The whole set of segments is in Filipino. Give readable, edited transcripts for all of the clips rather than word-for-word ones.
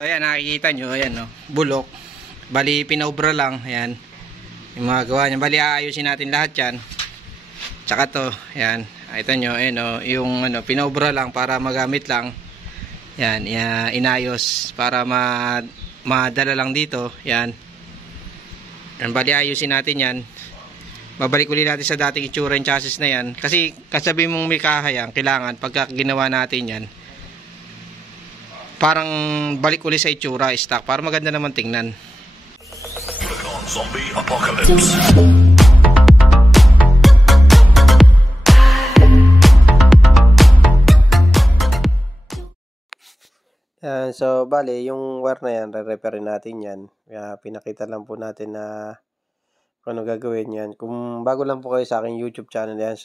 Ayan, nakikita nyo, ayan, no, bulok. Bali, pinaubra lang, ayan. Yung mga gawa niya. Bali, aayusin natin lahat yan. Tsaka to, ayan. Nakita nyo, ayan, no, yung pinaubra lang para magamit lang. Ayan, inayos para madala lang dito, ayan. Ayan, bali, ayusin natin yan. Babalik ulit natin sa dating itsura yung chassis na yan. Kasi, kasabi mong may kaha yan, kailangan, pagka ginawa natin yan, parang balik ulit sa itsura, stock, para maganda naman tingnan. Zombie Apocalypse. So, bale, yung wire na yan, re-repair natin yan. Pinakita lang po natin na kung ano gagawin yan. Kung bago lang po kayo sa aking YouTube channel yan,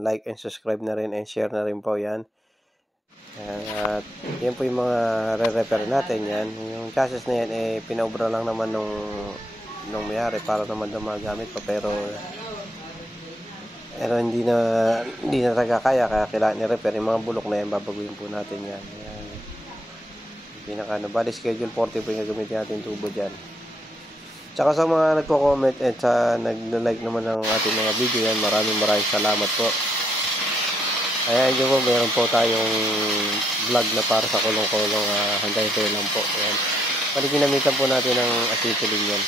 like and subscribe na rin and share na rin po yan. At yan po yung mga re-repair natin yan. Yung chassis na yan, pinaubra lang naman nung mayari para naman na magamit pa. Pero hindi na talaga kaya kailangan i-repair. Yung mga bulok na yan, babaguhin po natin yan. Bali schedule 40 po yung gagamitin natin tubo dyan. Tsaka sa mga nagko-comment at sa nag-like naman ng ating mga video yan, maraming salamat po. Ayan nyo po, meron po tayong vlog na para sa kulong-kulong, hantay-hantay lang po. Ayan. Bali ginamitan po natin ng acetylene yan.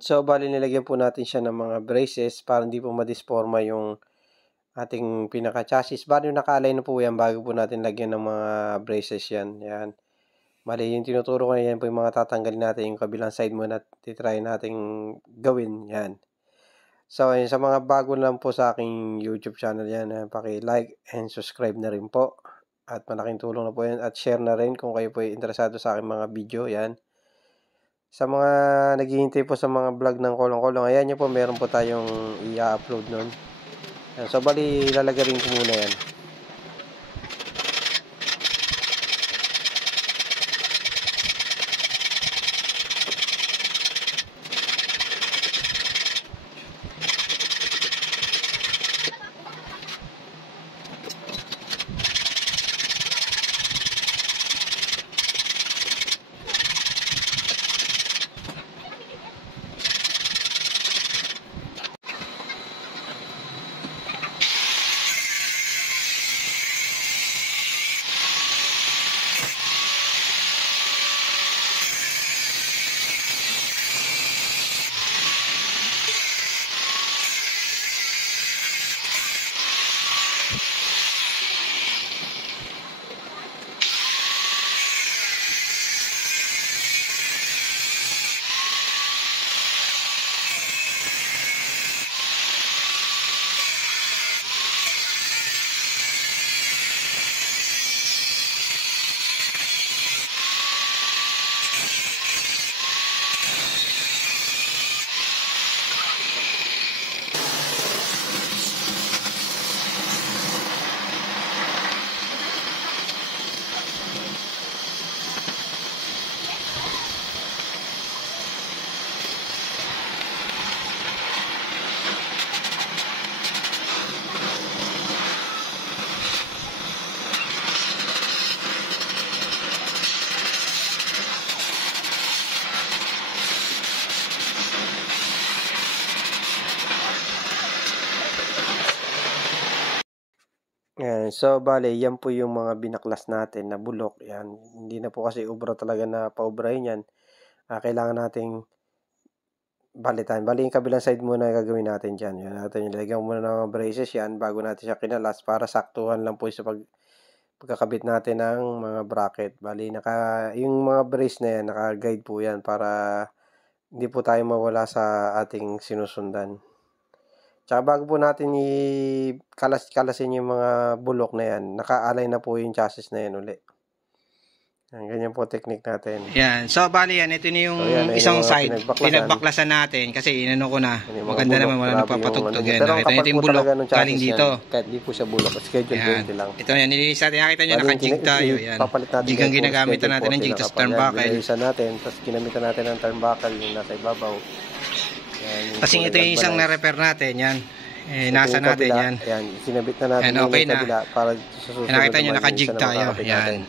So, bali nilagyan po natin siya ng mga braces para hindi po madisforma yung ating pinaka-chassis. Bali naka-align na po yan bago po natin lagyan ng mga braces yan. Yan. Bali yung tinuturo ko na yan po yung mga tatanggalin natin yung kabilang side muna at titry natin gawin. Yan. So, ayun, sa mga bago lang po sa aking YouTube channel yan, paki-like and subscribe na rin po. At malaking tulong na po yan. At share na rin kung kayo po interesado sa aking mga video. Yan. Sa mga naghihintay po sa mga vlog ng kolong-kolong, ayan nyo po, meron po tayong i-upload nun. So, bali, lalagarin ko muna yan. Yan. So, bale, yan po yung mga binaklas natin na bulok. Yan. Hindi na po kasi ubra talaga na paubrahin yan. Kailangan nating balitan. Bali, yung kabilang side muna yung gagawin natin dyan. Yan natin. Ilagyan muna ng mga braces yan bago natin siya kinalas para saktuhan lang po sa pagkakabit natin ng mga bracket. Bali, yung mga brace na yan, naka-guide po yan para hindi po tayo mawala sa ating sinusundan. Tsaka bago po natin kalasin yung mga bulok na yan, naka-align na po yung chassis na yan uli. Yan, ganyan po technique natin. Yan. So, bali yan. Ito na yung So, yan, isang yung side. pinagbaklasan. Pinagbaklasan natin kasi inano ko na. Yan, yung mga Maganda bulok, naman. Wala grabe nagpapatugtog yung yan. Pero ang Nakita nyo kapal ito yung po bulok. talaga ng chassis Galing dito. yan. Kahit di po siya bulok. Schedule Yan. 20 lang. Ito yan. Nilinis natin. Nakita nyo, Bali, naka-jig tayo. Yan. ipapalit natin Jig yan ang po, ginagamit schedule natin ng 40 jig. na Tapos kapal. Yan, turnbuckle. binayusan natin. Tapos ginamitan natin ng turnbuckle yung nasa ibabaw. Yan, Kasi ito yung isang na-repair natin. Yan. Nasa yung natin kabila, yan. Yan, sinabit na natin Yan, okay yung kabila para sa susunod. Nakita nyo, naman, naka-jig minsan na tayo. makakabit Yan. natin.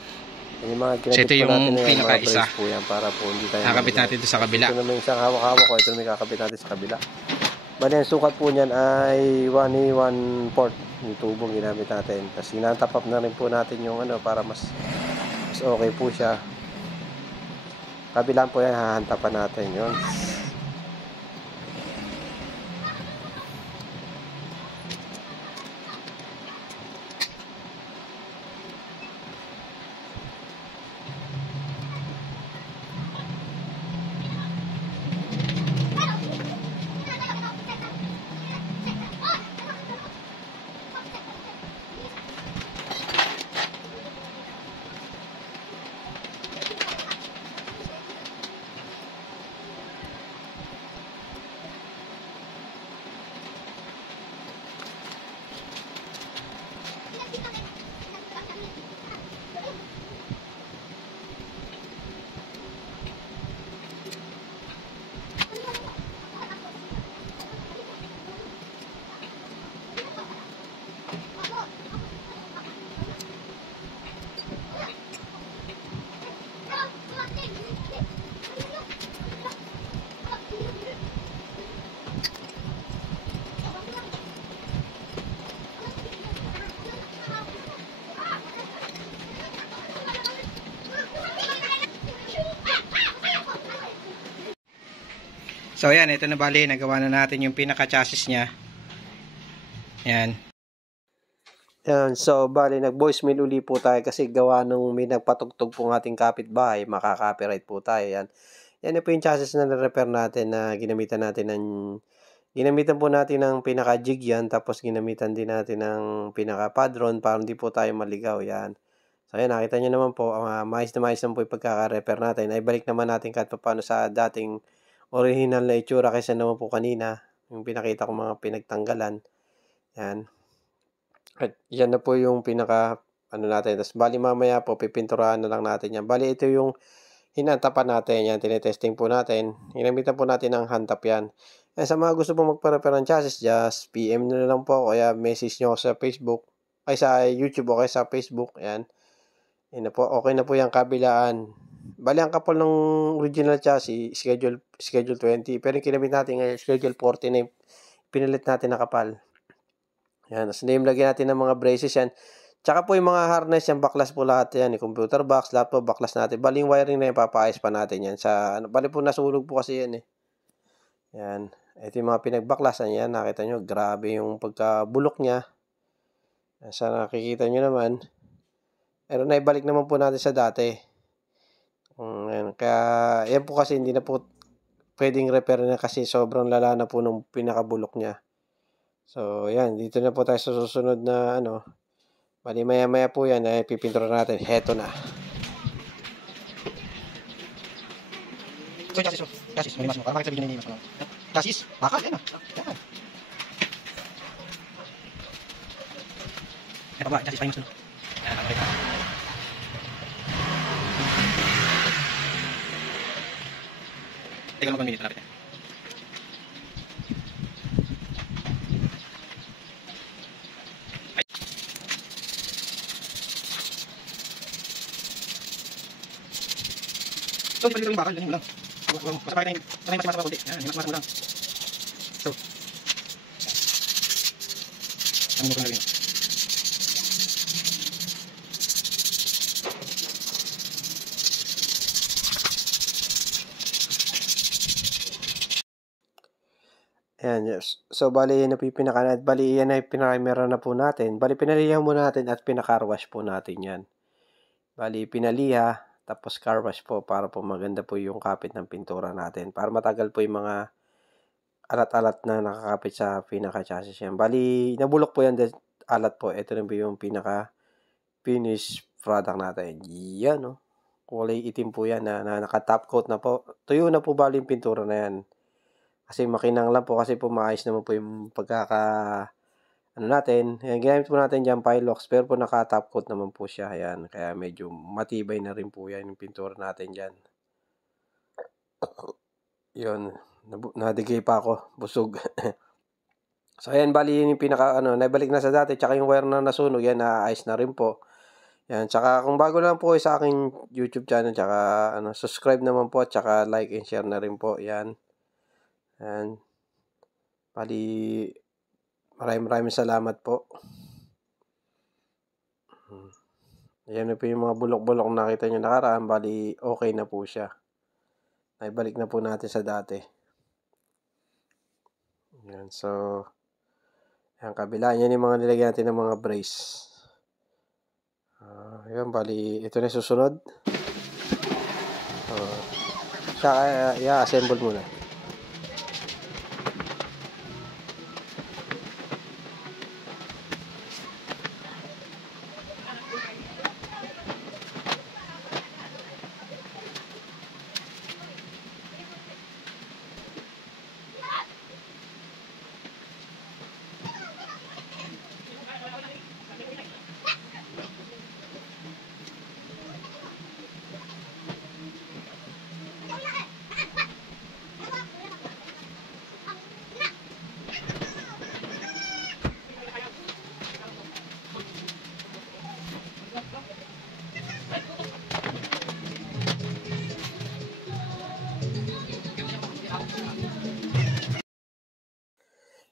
Yung mga So, ito kinabit po yung natin na yan, mga pinaka-isa. brace po yan para po hindi tayo Nakakabit maligaw. natin ito sa kabila. Ito naman isang hawak-hawak ko. Ito naman kakabit natin sa kabila. Bali, ang sukat po niyan ay 1/4 yung tubong ginamit natin. Tapos sinantap up na rin po natin yung para mas okay po siya. Kabilang po yan, hahantapan natin yun. So, yan. Ito na bali. Nagawa na natin yung pinaka-chassis niya. Yan. Yan, so bali nag-voicemail uli po tayo kasi gawa nung may nagpatugtog po ng ating kapitbahay, makaka-copyright po tayo. Yan. Yan po yung chassis na na-repair natin na ginamitan po natin ng pinaka-jig yan, tapos ginamitan din natin ng pinaka-padron para hindi po tayo maligaw. Yan. So yan, nakita nyo naman po, maayos na maayos naman po yung pagkaka-repair natin. Ay balik naman natin kahit paano sa dating original na itsura kaysa naman po kanina, yung pinakita ko mga pinagtanggalan. Yan. At yan na po yung pinaka natin. Tapos bali mamaya po pipinturahan na lang natin yan. Bali ito yung hinantapan natin yan. Tinetesting po natin. Ginamitan po natin ng handtap yan. Sa mga gusto po magpa-repair ng chassis, just PM na lang po. Kaya message nyo sa Facebook. Ay sa YouTube o kaya sa Facebook. Yan. Yan na po. Okay na po yung kabilaan. Bali ang kapal ng original chassis, schedule 20. Pero yung kinabit natin ngayon, schedule 40 na yung pinalit natin na kapal. Yan, tapos lagyan natin ng mga braces yan. Tsaka po yung mga harness yan, baklas po lahat yan. Yung computer box, lahat po baklas natin. Bali yung wiring na yan, papaayos pa natin yan. Bali po nasunog po kasi yan eh. Yan. Ito yung mga pinagbaklasan yan. Nakita nyo, grabe yung pagkabulok niya. Sa nakikita nyo naman. Pero naibalik naman po natin sa dati. Yan. Kaya yan po kasi hindi na po pwedeng repair na kasi sobrang lala na po nung pinakabulok niya. So, yan. Dito na po tayo sa susunod na bali maya-maya po yan. Pipintura natin. Heto na. So, chassis. May limas mo. Parang makita sa video na limas mo. Chassis. Bakal. Yan ah. Yan. Ito ba? Chassis pa yung sunod. Yan. Okay. Teka lang 1 minute. Lapit yan. So, ipalito yung bakal, ganyan mo lang. Basta pakita yung, sanay mas masama konti. Yan, mas mo lang. So, ano mo kung nalagyan? Ayan, yes. So, bali, yan na po yung bali, yan ay pinakimera na po natin. Bali, pinaliha muna natin at pinakarwash po natin yan. Bali, pinaliha, tapos car wash po para po maganda po yung kapit ng pintura natin. Para matagal po yung mga alat-alat na nakakapit sa pinaka-chassis yan. Bali, nabulok po yan alat po. Ito rin po yung pinaka-finish product natin. Yan, no? Kulay itim po yan na naka-top coat na po. Tuyo na po bali yung pintura na yan. Kasi makinang lang po kasi po maayos naman po yung natin. Ayan, ginamit po natin dyan Pilox pero po naka-top coat naman po siya. Ayan, kaya medyo matibay na rin po yan yung pintura natin dyan. Yun, nadigay pa ako, busog. So ayan, bali yun yung naibalik na sa dati, tsaka yung wire na nasunog, yan naayos na rin po. Yan, tsaka kung bago lang po sa aking YouTube channel, tsaka subscribe naman po, tsaka like and share na rin po, yan. Yan. Bali, maraming salamat po. Yan na po yung mga bulok-bulok na nakita nyo nakaraan, bali okay na po siya. Naibalik na po natin sa dati. Yan, so, yan, kabila, yan yung mga nilagyan natin ng mga brace. Yan, bali, ito na susunod. Siya, i-assemble muna.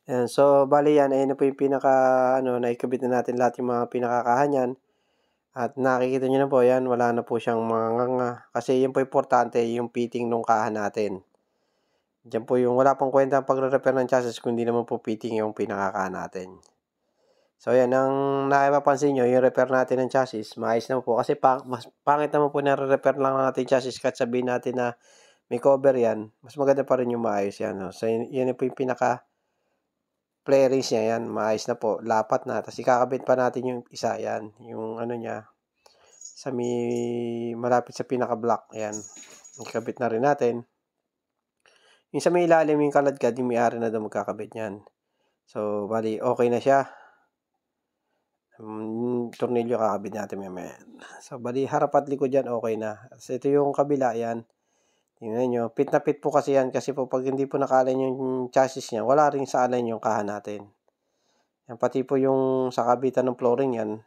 Ayan, so bali yan, ayun na po yung naikabit na natin lahat yung mga pinakakahanyan. At nakikita nyo na po yan, wala na po siyang mga kasi yun po importante, yung fitting nung kahan natin. Diyan po yung wala pong kwenta ang pagre-repair ng chassis kung hindi naman po fitting yung pinakakahan natin. So yan, ang nakipapansin nyo, yung repair natin ng chassis, maayos na po. Kasi mas pangit naman po na repair lang natin chassis kahit sabihin natin na may cover yan, mas maganda pa rin yung maayos yan. No? So yan po yung play rings niya, yan, maayos na po, lapat na. Tapos ikakabit pa natin yung isa, yan, yung niya, sa malapit sa pinaka-block, yan, ikabit na rin natin. Yung sa may ilalim, yung kaladkad, yung may-ari na daw magkakabit yan. So, bali, okay na siya. Tornilyo kakabit natin mamaya. So, bali, harap at likod yan, okay na. So, ito yung kabila, yan. Tingnan nyo, fit na fit po kasi yan kasi po pag hindi po naka-align yung chassis niya, wala rin sa align yung kahan natin. Yan, pati po yung sa kabitan ng flooring yan,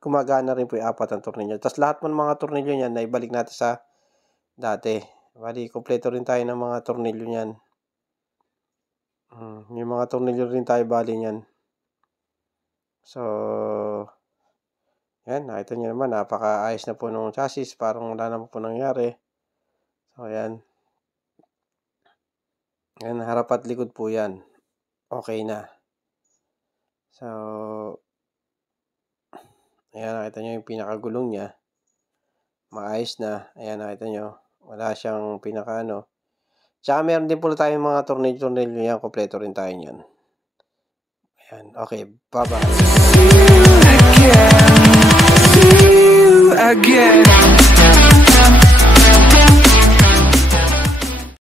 gumagana rin po yung 4 ang tornilyo. Tapos lahat mo ng mga tornilyo niyan, naibalik natin sa dati. Bali, kompleto rin tayo ng mga tornilyo niyan. Yung mga tornilyo rin tayo bali niyan. So, yan, nakita nyo naman, napaka-ayos na po ng chassis, parang wala naman po nangyari. So, ayan. Ayan, harap at likod po yan. Okay na. So, ayan, nakita nyo yung pinakagulong niya. Maayos na. Ayan, nakita nyo. Wala siyang Tsaka meron din po tayong mga tornilyo yan. Kompleto rin tayo yan. Ayan, okay. Bye-bye.